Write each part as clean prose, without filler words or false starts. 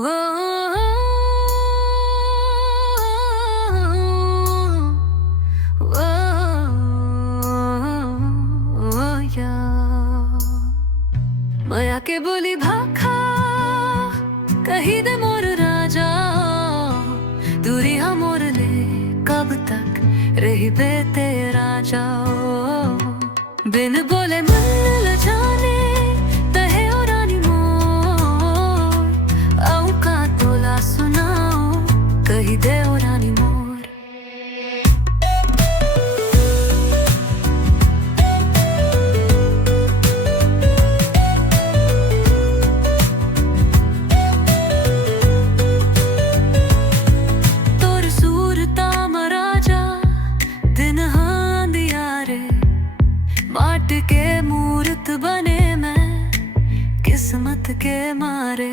वो या माया के बोली भाखा कही दे मोर राजा दूरी हम मोर ले कब तक रही बे तेरा जाओ बिन बोले मन ल जाने तहे ओ रानी मोर आऊं का तोला सुनाओ कही दे ओ रानी मोर माट के मूर्त बने मैं किस्मत के मारे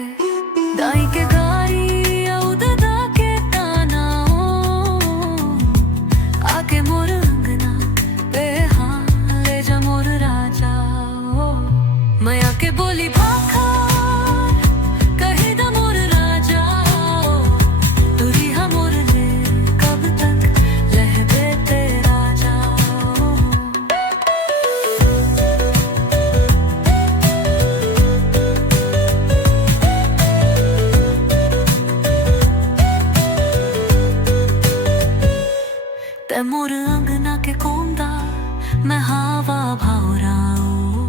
दाई के गारी उदा के ताना आके मोर अंगना पे हाँ ले जा मोर राजा माया के बोली भाखा कही दा मोर राजा दूरी हा मोर ले कब तक लहबे तेरा मोर अंगना के कोंदा मैं हवा भावराओ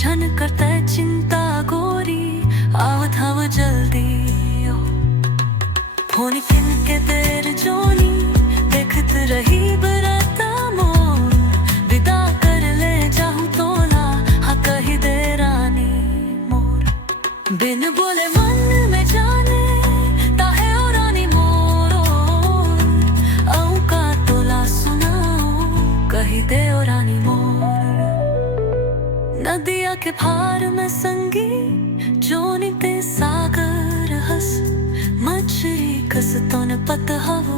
छन करता चिंता गोरी आवत हव जल्दी ओ फोन किन के तेर जोनी देखत रही बराता मोर विदा कर ले जाऊं तोला हाँ कही दे रानी मोर बिन बोले मन में जाने ताहे ओ रानी कही दे ओ रानी मोर नदिया के भार में संगी जोनी ते सागर हस मछली कस तो न पत हवा